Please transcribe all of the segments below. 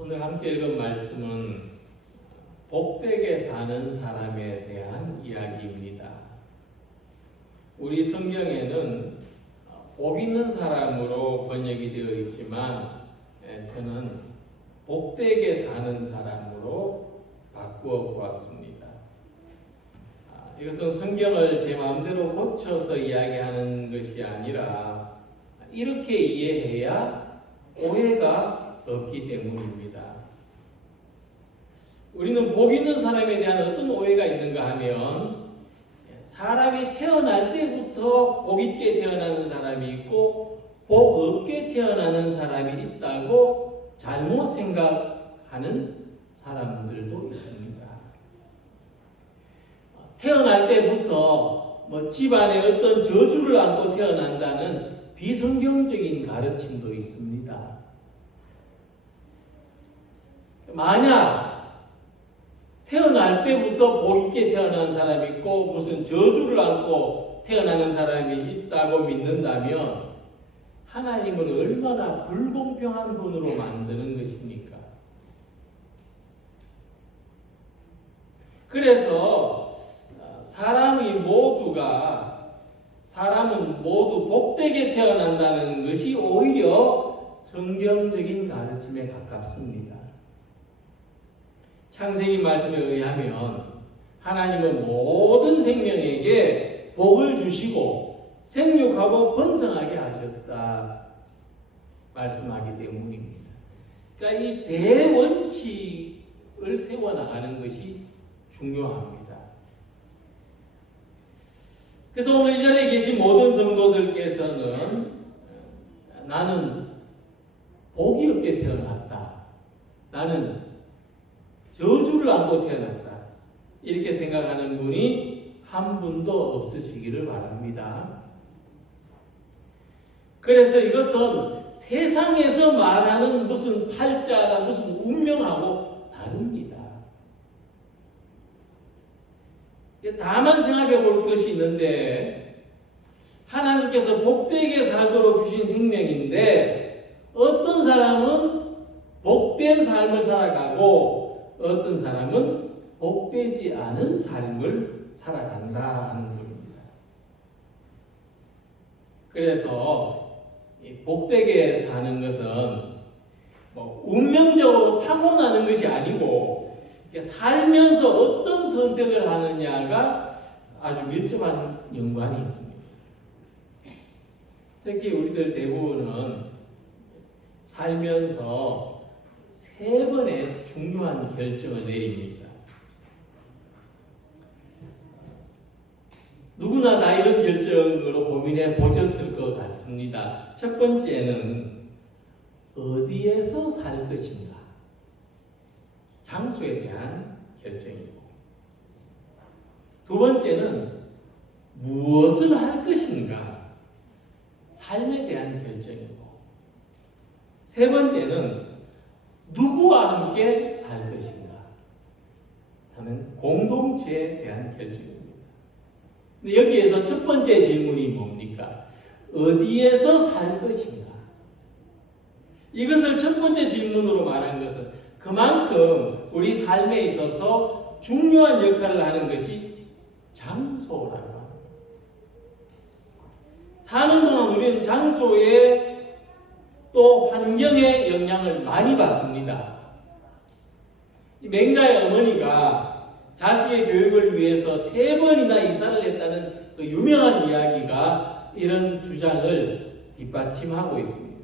오늘 함께 읽은 말씀은 복되게 사는 사람에 대한 이야기입니다. 우리 성경에는 복 있는 사람으로 번역이 되어 있지만 저는 복되게 사는 사람으로 바꾸어 보았습니다. 이것은 성경을 제 마음대로 고쳐서 이야기하는 것이 아니라 이렇게 이해해야 오해가 없기 때문입니다. 우리는 복 있는 사람에 대한 어떤 오해가 있는가 하면 사람이 태어날 때부터 복 있게 태어나는 사람이 있고 복 없게 태어나는 사람이 있다고 잘못 생각하는 사람들도 있습니다. 태어날 때부터 집안에 어떤 저주를 안고 태어난다는 비성경적인 가르침도 있습니다. 만약 태어날 때부터 복 있게 태어난 사람이 있고 무슨 저주를 안고 태어나는 사람이 있다고 믿는다면 하나님은 얼마나 불공평한 분으로 만드는 것입니까? 그래서 사람은 모두 복되게 태어난다는 것이 오히려 성경적인 가르침에 가깝습니다. 창세기 말씀에 의하면 하나님은 모든 생명에게 복을 주시고 생육하고 번성하게 하셨다 말씀하기 때문입니다. 그러니까 이 대원칙을 세워나가는 것이 중요합니다. 그래서 오늘 이 자리에 계신 모든 성도들께서는 나는 복이 없게 태어났다. 나는 저주를 안고 태어났다. 이렇게 생각하는 분이 한 분도 없으시기를 바랍니다. 그래서 이것은 세상에서 말하는 무슨 팔자나 무슨 운명하고 다릅니다. 다만 생각해 볼 것이 있는데 하나님께서 복되게 살도록 주신 생명인데 어떤 사람은 복된 삶을 살아가고 어떤 사람은 복되지 않은 삶을 살아간다 하는 겁니다. 그래서 복되게 사는 것은 운명적으로 타고나는 것이 아니고 살면서 어떤 선택을 하느냐가 아주 밀접한 연관이 있습니다. 특히 우리들 대부분은 살면서 3번의 중요한 결정을 내립니다. 누구나 다 이런 결정으로 고민해 보셨을 것 같습니다. 첫 번째는 어디에서 살 것인가? 장소에 대한 결정이고, 두 번째는 무엇을 할 것인가? 삶에 대한 결정이고, 세 번째는 누구와 함께 살 것인가 하는 공동체에 대한 결정입니다. 근데 여기에서 첫 번째 질문이 뭡니까? 어디에서 살 것인가? 이것을 첫 번째 질문으로 말한 것은 그만큼 우리 삶에 있어서 중요한 역할을 하는 것이 장소라고 합니다. 사는 동안 우리는 장소에 또 환경의 영향을 많이 받습니다. 맹자의 어머니가 자식의 교육을 위해서 3번이나 이사를 했다는 그 유명한 이야기가 이런 주장을 뒷받침하고 있습니다.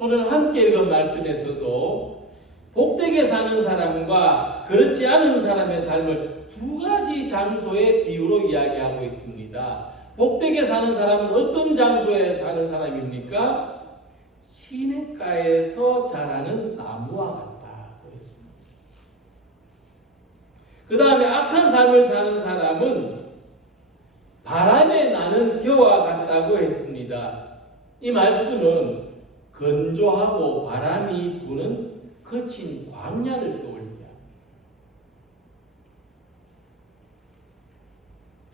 오늘 함께 읽은 말씀에서도 복되게 사는 사람과 그렇지 않은 사람의 삶을 2가지 장소의 비유로 이야기하고 있습니다. 복되게 사는 사람은 어떤 장소에 사는 사람입니까? 시냇가에서 자라는 나무와 같다고 했습니다. 그 다음에 악한 삶을 사는 사람은 바람에 나는 겨와 같다고 했습니다. 이 말씀은 건조하고 바람이 부는 거친 광야를 떠올립니다.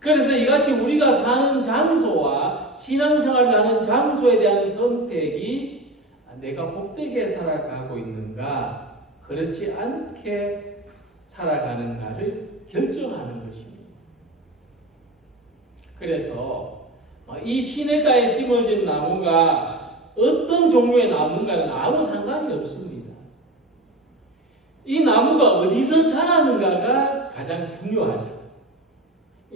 그래서 이같이 우리가 사는 장소와 신앙생활을 하는 장소에 대한 선택이 내가 복되게 살아가고 있는가, 그렇지 않게 살아가는가를 결정하는 것입니다. 그래서 이 시냇가에 심어진 나무가 어떤 종류의 나무인가는 아무 상관이 없습니다. 이 나무가 어디서 자라는가가 가장 중요하죠.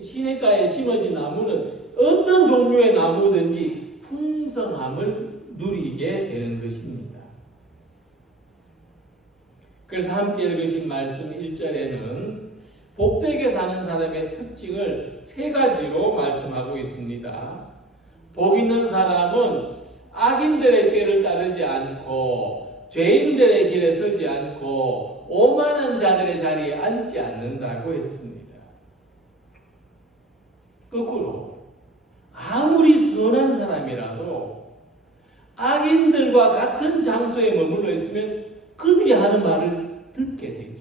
시냇가에 심어진 나무는 어떤 종류의 나무든지 풍성함을 누리게 되는 것입니다. 그래서 함께 읽으신 말씀 1절에는 복되게 사는 사람의 특징을 세 가지로 말씀하고 있습니다. 복 있는 사람은 악인들의 꾀를 따르지 않고 죄인들의 길에 서지 않고 오만한 자들의 자리에 앉지 않는다고 했습니다. 거꾸로 아무리 선한 사람이라도 악인들과 같은 장소에 머물러 있으면 그들이 하는 말을 듣게 되죠.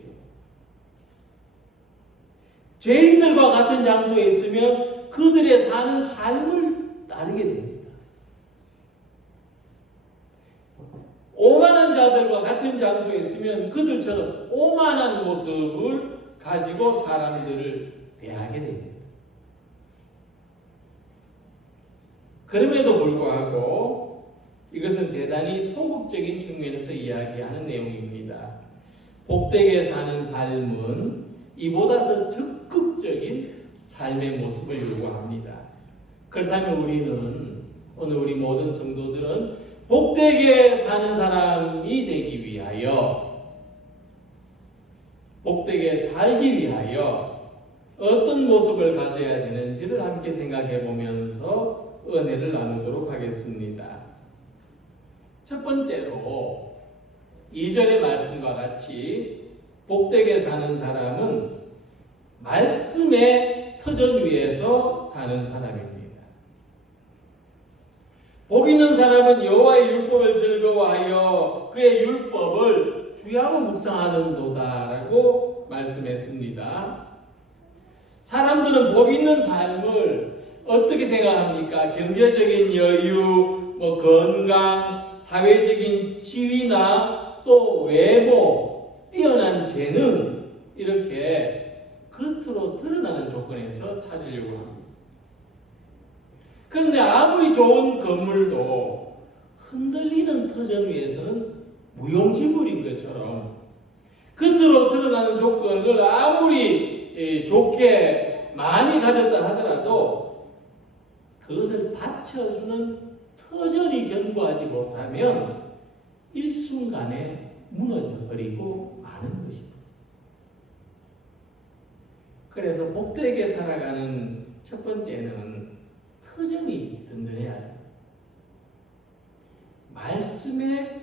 죄인들과 같은 장소에 있으면 그들의 사는 삶을 따르게 됩니다. 오만한 자들과 같은 장소에 있으면 그들처럼 오만한 모습을 가지고 사람들을 대하게 됩니다. 그럼에도 불구하고 이것은 대단히 소극적인 측면에서 이야기하는 내용입니다. 복되게 사는 삶은 이보다 더 적극적인 삶의 모습을 요구합니다. 그렇다면 우리는, 오늘 우리 모든 성도들은 복되게 사는 사람이 되기 위하여, 복되게 살기 위하여 어떤 모습을 가져야 되는지를 함께 생각해 보면서 은혜를 나누도록 하겠습니다. 첫 번째로 2절의 말씀과 같이 복되게 사는 사람은 말씀의 터전 위에서 사는 사람입니다. 복 있는 사람은 여호와의 율법을 즐거워하여 그의 율법을 주야로 묵상하는도다라고 말씀했습니다. 사람들은 복 있는 삶을 어떻게 생각합니까? 경제적인 여유, 건강, 사회적인 지위나 또 외모, 뛰어난 재능, 이렇게 겉으로 드러나는 조건에서 찾으려고 합니다. 그런데 아무리 좋은 건물도 흔들리는 터전 위에서는 무용지물인 것처럼 겉으로 드러나는 조건을 아무리 좋게 많이 가졌다 하더라도 그것을 받쳐주는 터전이 견고하지 못하면 일순간에 무너져 버리고 마는 것입니다. 그래서 복되게 살아가는 첫 번째는 터전이 든든해야 합니다. 말씀의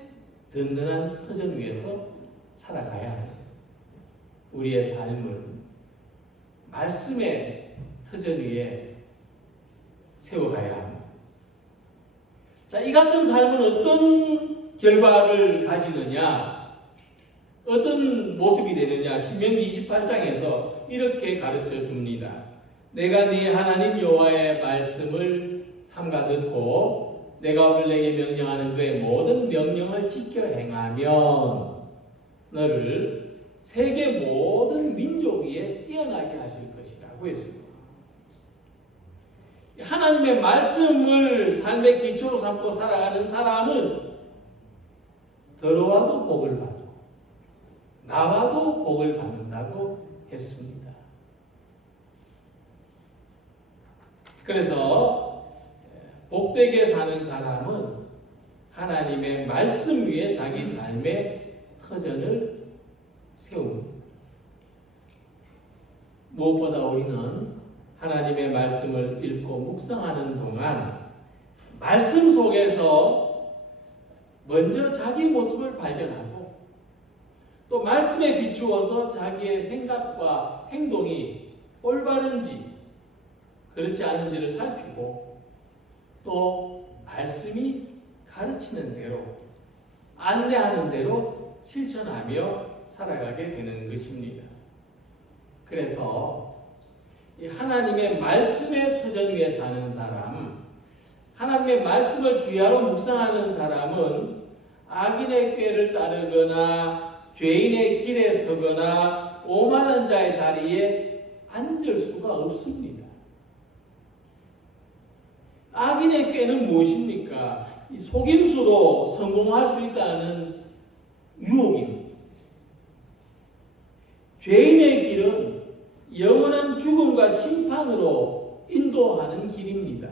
든든한 터전 위에서 살아가야 합니다. 우리의 삶을 말씀의 터전 위에 세워가야 합니다. 자, 이 같은 삶은 어떤 결과를 가지느냐, 어떤 모습이 되느냐, 신명기 28장에서 이렇게 가르쳐 줍니다. 내가 네 하나님 여호와의 말씀을 삼가 듣고 내가 오늘 내게 명령하는 그의 모든 명령을 지켜 행하면 너를 세계 모든 민족 위에 뛰어나게 하실 것이라고 했습니다. 하나님의 말씀을 삶의 기초로 삼고 살아가는 사람은 더러와도 복을 받고 나와도 복을 받는다고 했습니다. 그래서 복되게 사는 사람은 하나님의 말씀 위에 자기 삶의 터전을 세웁니다. 무엇보다 우리는 하나님의 말씀을 읽고 묵상하는 동안 말씀 속에서 먼저 자기 모습을 발견하고 또 말씀에 비추어서 자기의 생각과 행동이 올바른지 그렇지 않은지를 살피고 또 말씀이 가르치는 대로 안내하는 대로 실천하며 살아가게 되는 것입니다. 그래서 이 하나님의 말씀의 터전 위에 사는 사람, 하나님의 말씀을 주야로 묵상하는 사람은 악인의 꾀를 따르거나 죄인의 길에 서거나 오만한 자의 자리에 앉을 수가 없습니다. 악인의 꾀는 무엇입니까? 이 속임수로 성공할 수 있다는 유혹입니다. 죄인의 길은 영원한 죽음과 심판으로 인도하는 길입니다.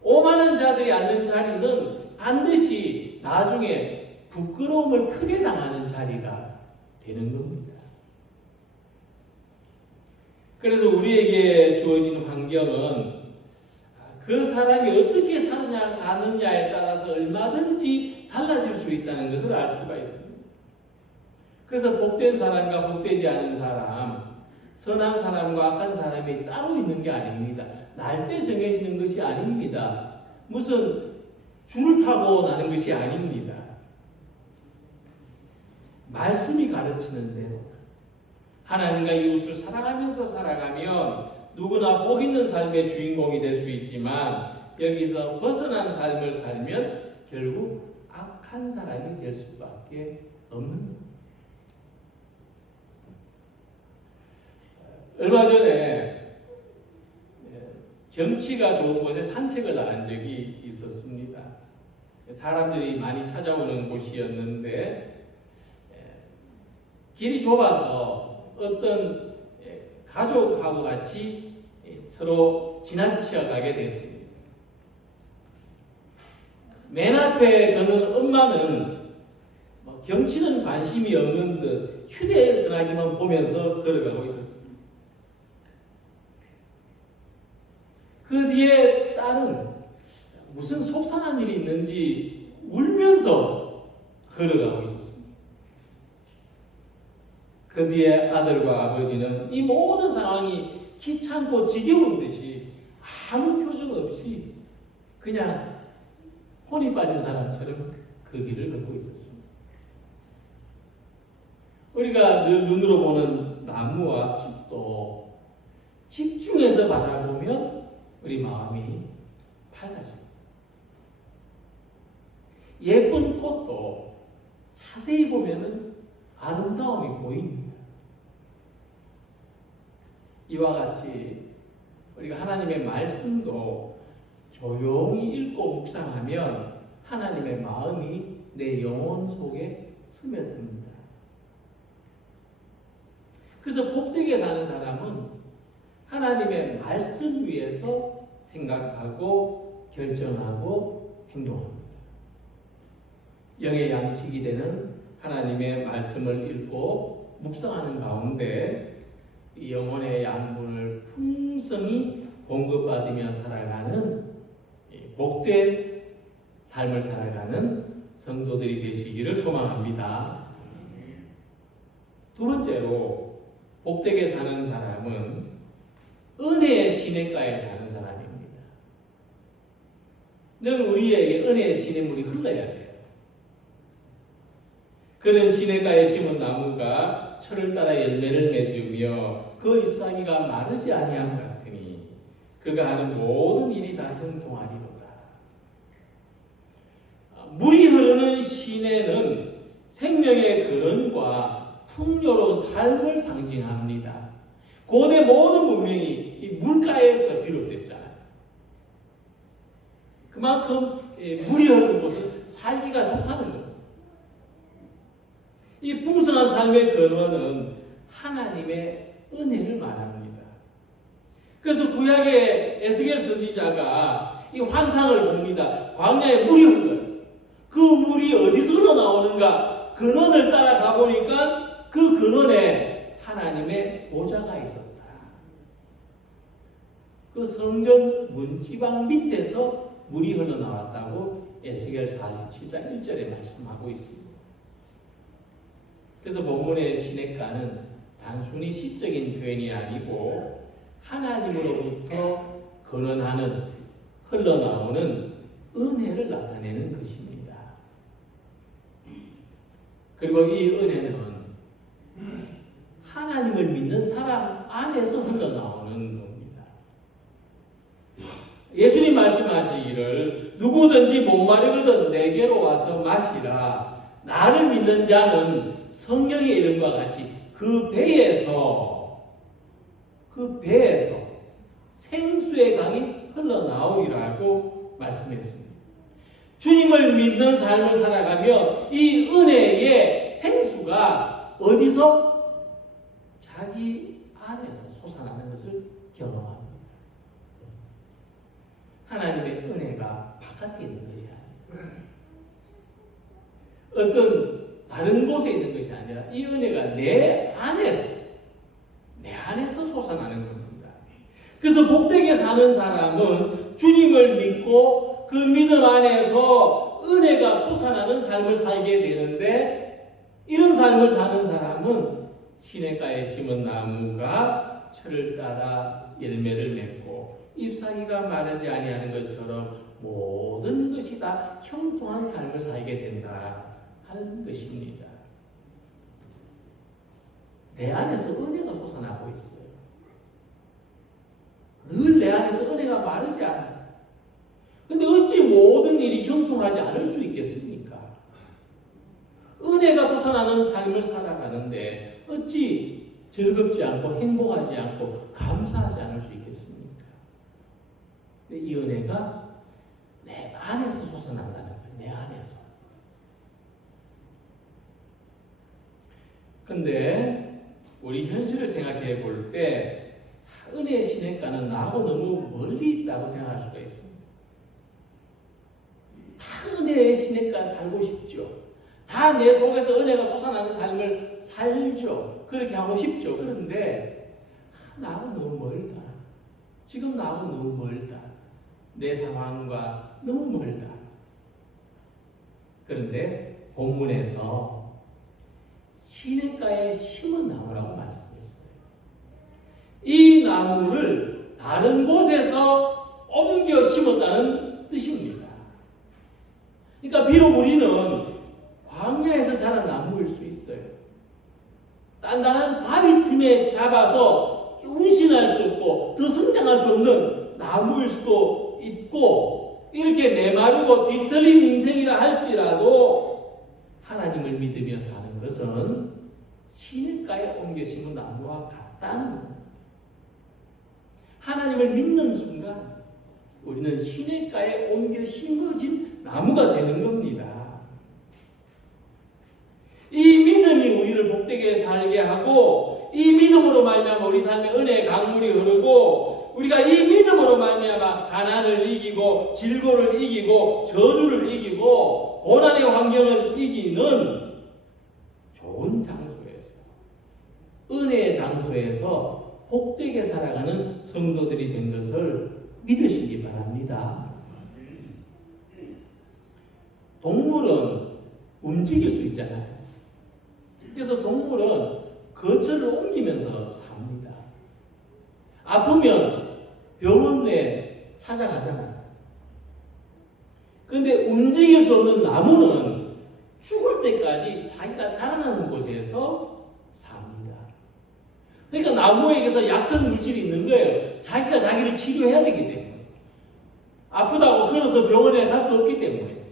오만한 자들이 앉는 자리는 반드시 나중에 부끄러움을 크게 당하는 자리가 되는 겁니다. 그래서 우리에게 주어진 환경은 그 사람이 어떻게 살아가느냐에 따라서 얼마든지 달라질 수 있다는 것을 알 수가 있습니다. 그래서 복된 사람과 복되지 않은 사람, 선한 사람과 악한 사람이 따로 있는 게 아닙니다. 날 때 정해지는 것이 아닙니다. 무슨 줄을 타고 나는 것이 아닙니다. 말씀이 가르치는 대로 하나님과 이웃을 사랑하면서 살아가면 누구나 복 있는 삶의 주인공이 될 수 있지만 여기서 벗어난 삶을 살면 결국 악한 사람이 될 수밖에 없는 겁니다. 얼마 전에 경치가 좋은 곳에 산책을 나간 적이 있었습니다. 사람들이 많이 찾아오는 곳이었는데 길이 좁아서 어떤 가족하고 같이 서로 지나쳐 가게 됐습니다. 맨 앞에 거는 엄마는 경치는 관심이 없는 듯 휴대전화기만 보면서 걸어가고 있었습니다. 그 뒤에 딸은 무슨 속상한 일이 있는지 울면서 걸어가고 있었습니다. 그 뒤에 아들과 아버지는 이 모든 상황이 귀찮고 지겨운 듯이 아무 표정 없이 그냥 혼이 빠진 사람처럼 그 길을 걷고 있었습니다. 우리가 늘 눈으로 보는 나무와 숲도 집중해서 바라보면 우리 마음이 밝아집니다. 예쁜 꽃도 자세히 보면 아름다움이 보입니다. 이와 같이 우리가 하나님의 말씀도 조용히 읽고 묵상하면 하나님의 마음이 내 영혼 속에 스며듭니다. 그래서 복되게 사는 사람은 하나님의 말씀 위에서 생각하고 결정하고 행동합니다. 영의 양식이 되는 하나님의 말씀을 읽고 묵상하는 가운데 영혼의 양분을 풍성히 공급받으며 살아가는 복된 삶을 살아가는 성도들이 되시기를 소망합니다. 두 번째로 복되게 사는 사람은 은혜의 시냇가에 사는 사람입니다. 늘 우리에게 은혜의 시냇물이 흘러야 돼요. 그는 시냇가에 심은 나무가 철을 따라 열매를 맺으며 그 잎사귀가 마르지 아니함 같으니 그가 하는 모든 일이 다 형통하리로다. 물이 흐르는 시내는 생명의 근원과 풍요로운 삶을 상징합니다. 고대 모든 문명이 이 물가에서 비롯됐잖아요. 그만큼 물이 흐르는 곳은 살기가 좋다는 거예요. 이 풍성한 삶의 근원은 하나님의 은혜를 말합니다. 그래서 구약의 에스겔 선지자가 이 환상을 봅니다. 광야에 물이 흘러요. 그 물이 어디서 흘러나오는가? 근원을 따라가 보니까 그 근원에 하나님의 보좌가 있었다. 그 성전 문지방 밑에서 물이 흘러나왔다고 에스겔 47장 1절에 말씀하고 있습니다. 그래서 본문의 시냇가는 단순히 시적인 표현이 아니고 하나님으로부터 근원하는 흘러나오는 은혜를 나타내는 것입니다. 그리고 이 은혜는 하나님을 믿는 사람 안에서 흘러나오는 겁니다. 예수님 말씀하시기를 누구든지 목마르거든 내게로 와서 마시라. 나를 믿는 자는 성경의 이름과 같이 그 배에서 생수의 강이 흘러나오리라고 말씀했습니다. 주님을 믿는 삶을 살아가며 이 은혜의 생수가 어디서? 자기 안에서 솟아나는 것을 경험합니다. 하나님의 은혜가 바깥에 있는 것이 아니에요. 어떤 다른 곳에 있는 것이 아니라 이 은혜가 내 안에서 솟아나는 겁니다. 그래서 복되게 사는 사람은 주님을 믿고 그 믿음 안에서 은혜가 솟아나는 삶을 살게 되는데, 이런 삶을 사는 사람은 시냇가에 심은 나무가 철을 따라 열매를 맺고 잎사귀가 마르지 아니하는 것처럼 모든 것이 다 형통한 삶을 살게 된다 하는 것입니다. 내 안에서 은혜가 솟아나고 있어요. 늘 내 안에서 은혜가 마르지 않아요. 근데 어찌 모든 일이 형통하지 않을 수 있겠습니까? 은혜가 솟아나는 삶을 살아가는데 어찌 즐겁지 않고 행복하지 않고 감사하지 않을 수 있겠습니까? 근데 이 은혜가 내 안에서 솟아난다는 거예요. 내 안에서. 근데 우리 현실을 생각해 볼 때 은혜의 시냇가는 나하고 너무 멀리 있다고 생각할 수가 있습니다. 다 은혜의 시냇가 살고 싶죠. 다 내 속에서 은혜가 솟아나는 삶을 살죠. 그렇게 하고 싶죠. 그런데 나하고 너무 멀다. 지금 나하고 너무 멀다. 내 상황과 너무 멀다. 그런데 본문에서 시냇가에 심은 나무라고 말씀했어요. 이 나무를 다른 곳에서 옮겨 심었다는 뜻입니다. 그러니까 비록 우리는 광야에서 자란 나무일 수 있어요. 단단한 바위 틈에 잡아서 운신할 수 없고 더 성장할 수 없는 나무일 수도 있고, 이렇게 메마르고 뒤틀린 인생이라 할지라도 하나님을 믿으며 사는 것은 시냇가에 옮겨 심은 나무와 같다는 겁니다. 하나님을 믿는 순간 우리는 시냇가에 옮겨 심어진 나무가 되는 겁니다. 이 믿음이 우리를 복되게 살게 하고, 이 믿음으로 말미암아 우리 삶에 은혜의 강물이 흐르고, 우리가 이 믿음으로 말미암아 가난을 이기고 질고를 이기고 저주를 이기고 고난의 환경을 이기는 좋은 장소에서, 은혜의 장소에서 복되게 살아가는 성도들이 된 것을 믿으시기 바랍니다. 동물은 움직일 수 있잖아요. 그래서 동물은 거처를 옮기면서 삽니다. 아프면 병원에 찾아가잖아요. 그런데 움직일 수 없는 나무는 죽을 때까지 자기가 자라나는 곳에서 삽니다. 그러니까 나무에게서 약성 물질이 있는 거예요. 자기가 자기를 치료해야 되기 때문에. 아프다고 걸어서 병원에 갈 수 없기 때문에.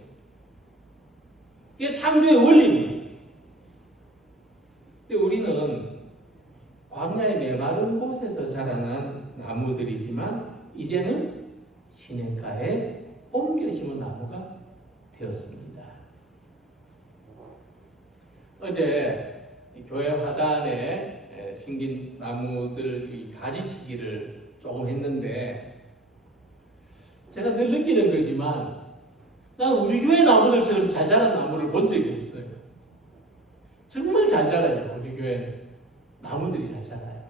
이게 창조의 원리입니다. 근데 우리는 광야의 메마른 곳에서 자라난 나무들이지만 이제는 시냇가에 옮겨 심은 나무가 되었습니다. 어제 교회 화단에 심긴 나무들 가지치기를 조금 했는데, 제가 늘 느끼는 거지만 난 우리 교회 나무들처럼 잘 자란 나무를 본 적이 없어요. 정말 잘 자라요. 우리 교회 나무들이 잘 자라요.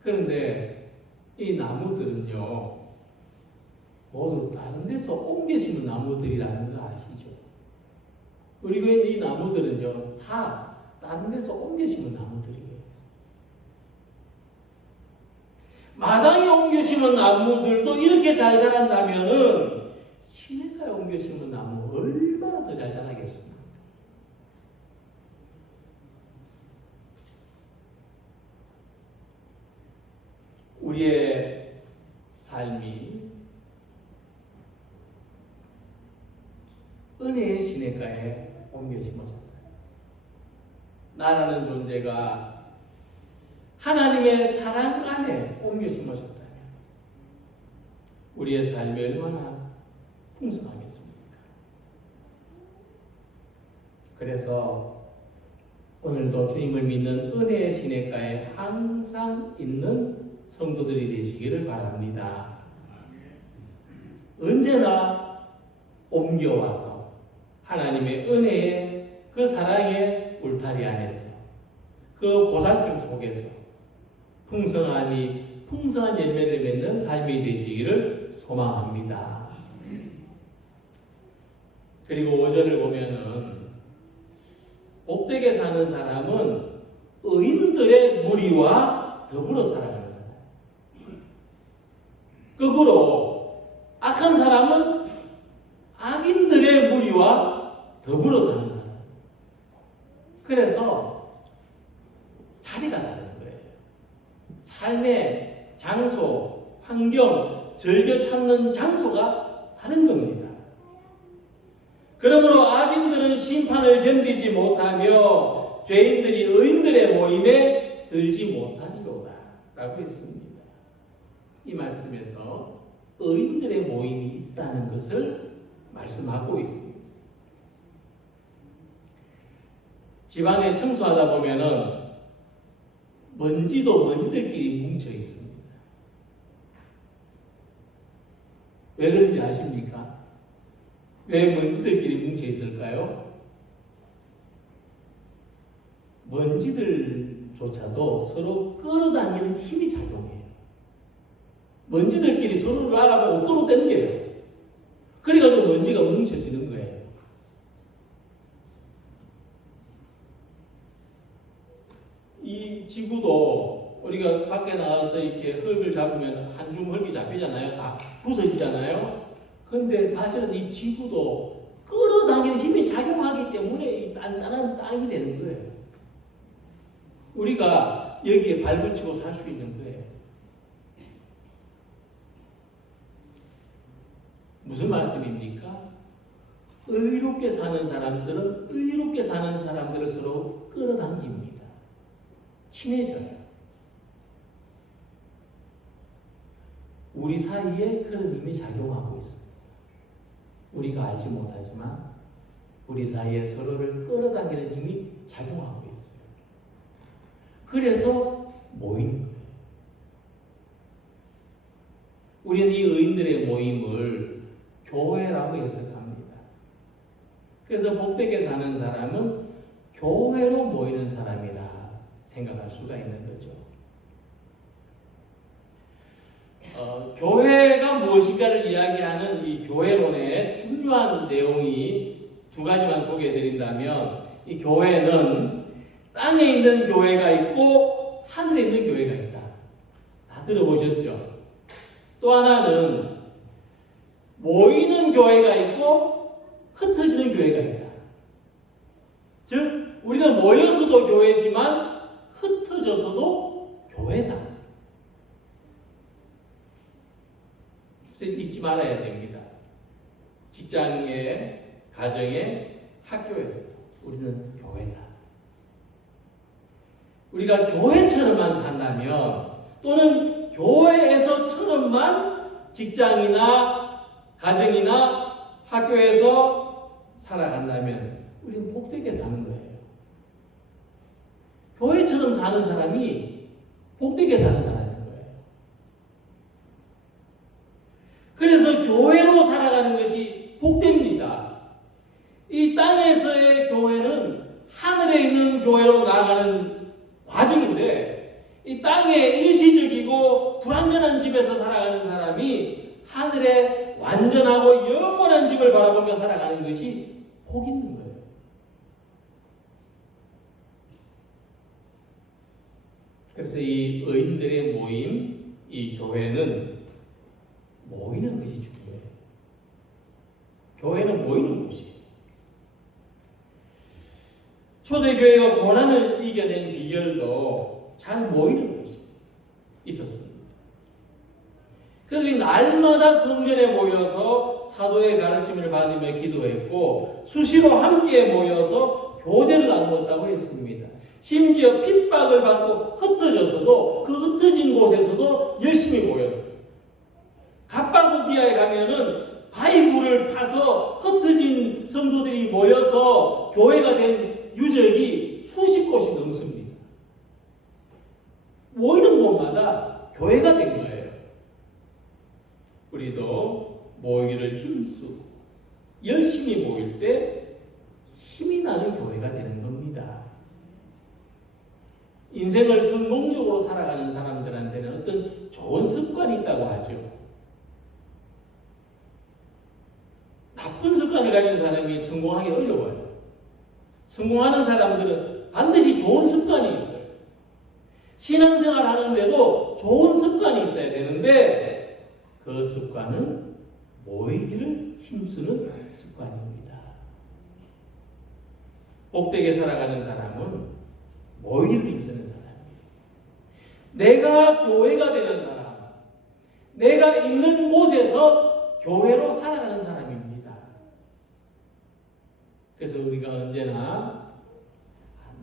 그런데 이 나무들은요, 모두 다른 데서 옮겨 심은 나무들이라는 거 아시죠? 우리 교회 이 나무들은요, 다 다른 데서 옮겨 심은 나무들이에요. 마당에 옮겨 심은 나무들도 이렇게 잘 자란다면은 시냇가에 옮겨 심은 나무 얼마나 더 잘 자라겠습니까? 우리의 삶이 은혜의 시냇가에 옮겨 심어졌다. 나라는 존재가 하나님의 사랑 안에 옮겨 심어졌다면 우리의 삶이 얼마나 풍성하겠습니까? 그래서 오늘도 주님을 믿는 은혜의 시냇가에 항상 있는 성도들이 되시기를 바랍니다. 언제나 옮겨와서 하나님의 은혜의 그 사랑의 울타리 안에서 그 보살핌 속에서 풍성한 열매를 맺는 삶이 되시기를 소망합니다. 그리고 5절을 보면은 복되게 사는 사람은 의인들의 무리와 더불어 살아가는 사람. 거꾸로 악한 사람은 악인들의 무리와 더불어 사는 사람. 그래서 자리가 다른 거예요. 삶의 장소, 환경, 즐겨 찾는 장소가 다른 겁니다. 그러므로 악인들은 심판을 견디지 못하며 죄인들이 의인들의 모임에 들지 못하리로다 라고 했습니다. 이 말씀에서 의인들의 모임이 있다는 것을 말씀하고 있습니다. 집안에 청소하다 보면은 먼지들끼리 뭉쳐 있습니다. 왜 그런지 아십니까? 왜 먼지들끼리 뭉쳐 있을까요? 먼지들조차도 서로 끌어당기는 힘이 작용해요. 먼지들끼리 서로를 알아보고 끌어당겨요. 그래가지고 먼지가 뭉쳐지는 거예요. 이 지구도 우리가 밖에 나가서 이렇게 흙을 잡으면 한 줌 흙이 잡히잖아요. 다 부서지잖아요. 근데 사실은 이 지구도 끌어당기는 힘이 작용하기 때문에 이 단단한 땅이 되는 거예요. 우리가 여기에 발붙이고 살 수 있는 거예요. 무슨 말씀입니까? 의롭게 사는 사람들은 의롭게 사는 사람들을 서로 끌어당깁니다. 친해져요. 우리 사이에 그런 힘이 작용하고 있습니다. 우리가 알지 못하지만 우리 사이에 서로를 끌어당기는 힘이 작용하고 있어요. 그래서 모이는 거예요. 우리는 이 의인들의 모임을 교회라고 해석합니다. 그래서 복되게 사는 사람은 교회로 모이는 사람이라 생각할 수가 있는 거죠. 교회가 무엇인가를 이야기하는 이 교회론의 중요한 내용이 두 가지만 소개해드린다면, 이 교회는 땅에 있는 교회가 있고 하늘에 있는 교회가 있다. 다 들어보셨죠? 또 하나는 모이는 교회가 있고 흩어지는 교회가 있다. 즉 우리는 모여서도 교회지만 흩어져서도 교회다. 그래서 잊지 말아야 됩니다. 직장에, 가정에, 학교에서 우리는 교회다. 우리가 교회처럼만 산다면, 또는 교회에서처럼만 직장이나 가정이나 학교에서 살아간다면 우리는 복되게 사는 거예요. 교회처럼 사는 사람이 복되게 사는 사람인 거예요. 그래서 교회로 살아가는 것이 복됩니다. 이 땅에서의 교회는 하늘에 있는 교회로 나아가는 과정인데, 이 땅에 일시적이고 불완전한 집에서 살아가는 사람이 하늘에 완전하고 영원한 집을 바라보며 살아가는 것이 복 있는 거예요. 그래서 이 의인들의 모임, 이 교회는 모이는 것이 중요해요. 교회는 모이는 곳이에요. 초대교회가 고난을 이겨낸 비결도 잘 모이는 곳이 있었습니다. 그래서 날마다 성전에 모여서 사도의 가르침을 받으며 기도했고 수시로 함께 모여서 교제를 나누었다고 했습니다. 심지어 핍박을 받고 흩어져서도 그 흩어진 곳에서도 열심히 모였어요. 갑바도기아에 가면은 바위굴을 파서 흩어진 성도들이 모여서 교회가 된 유적이 수십 곳이 넘습니다. 모이는 곳마다 교회가 된 거예요. 우리도 모이기를 힘쓰고 열심히 모일 때 힘이 나는 교회가 되는 겁니다. 인생을 성공적으로 살아가는 사람들한테는 어떤 좋은 습관이 있다고 하죠. 나쁜 습관을 가진 사람이 성공하기 어려워요. 성공하는 사람들은 반드시 좋은 습관이 있어요. 신앙생활 하는데도 좋은 습관이 있어야 되는데 그 습관은 모이기를 힘쓰는 습관입니다. 복되게 살아가는 사람은 모이기를 힘쓰는 사람이에요. 내가 교회가 되는 사람, 내가 있는 곳에서 교회로 살아가는 사람입니다. 그래서 우리가 언제나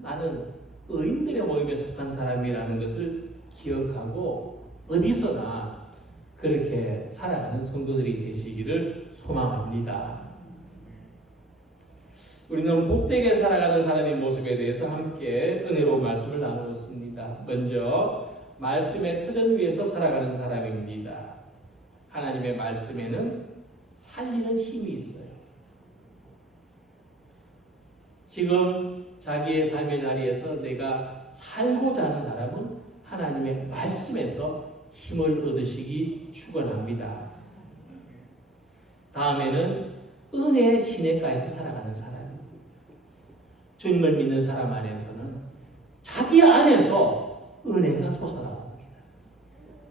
나는 의인들의 모임에 속한 사람이라는 것을 기억하고 어디서나 그렇게 살아가는 성도들이 되시기를 소망합니다. 우리는 복되게 살아가는 사람의 모습에 대해서 함께 은혜로운 말씀을 나누었습니다. 먼저 말씀의 터전 위에서 살아가는 사람입니다. 하나님의 말씀에는 살리는 힘이 있어요. 지금 자기의 삶의 자리에서 내가 살고자 하는 사람은 하나님의 말씀에서 힘을 얻으시기 축원합니다. 다음에는 은혜의 시냇가에서 살아가는 사람입니다. 주님을 믿는 사람 안에서는 자기 안에서 은혜가 솟아나옵니다.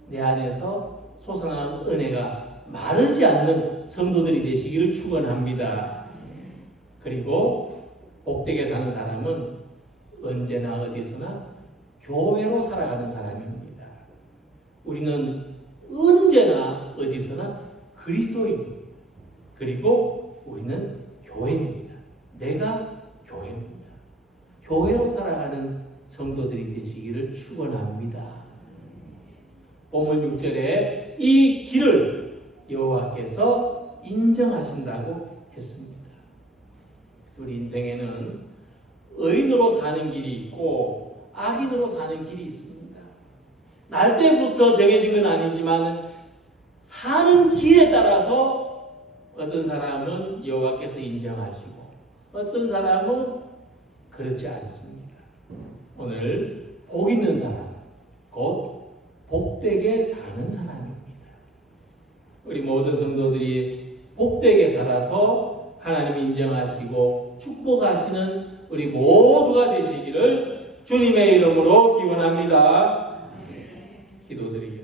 내 안에서 솟아나는 은혜가 마르지 않는 성도들이 되시기를 축원합니다. 그리고 복되게 사는 사람은 언제나 어디서나 교회로 살아가는 사람입니다. 우리는 언제나 어디서나 그리스도입니다. 그리고 우리는 교회입니다. 내가 교회입니다. 교회로 살아가는 성도들이 되시기를 축원합니다. 본문 6절에 이 길을 여호와께서 인정하신다고 했습니다. 우리 인생에는 의인으로 사는 길이 있고 악인으로 사는 길이 있습니다. 날 때부터 정해진 건 아니지만 사는 길에 따라서 어떤 사람은 여호와께서 인정하시고 어떤 사람은 그렇지 않습니다. 오늘 복 있는 사람, 곧 복되게 사는 사람입니다. 우리 모든 성도들이 복되게 살아서 하나님이 인정하시고 축복하시는 우리 모두가 되시기를 주님의 이름으로 기원합니다. 기도드리겠습니다.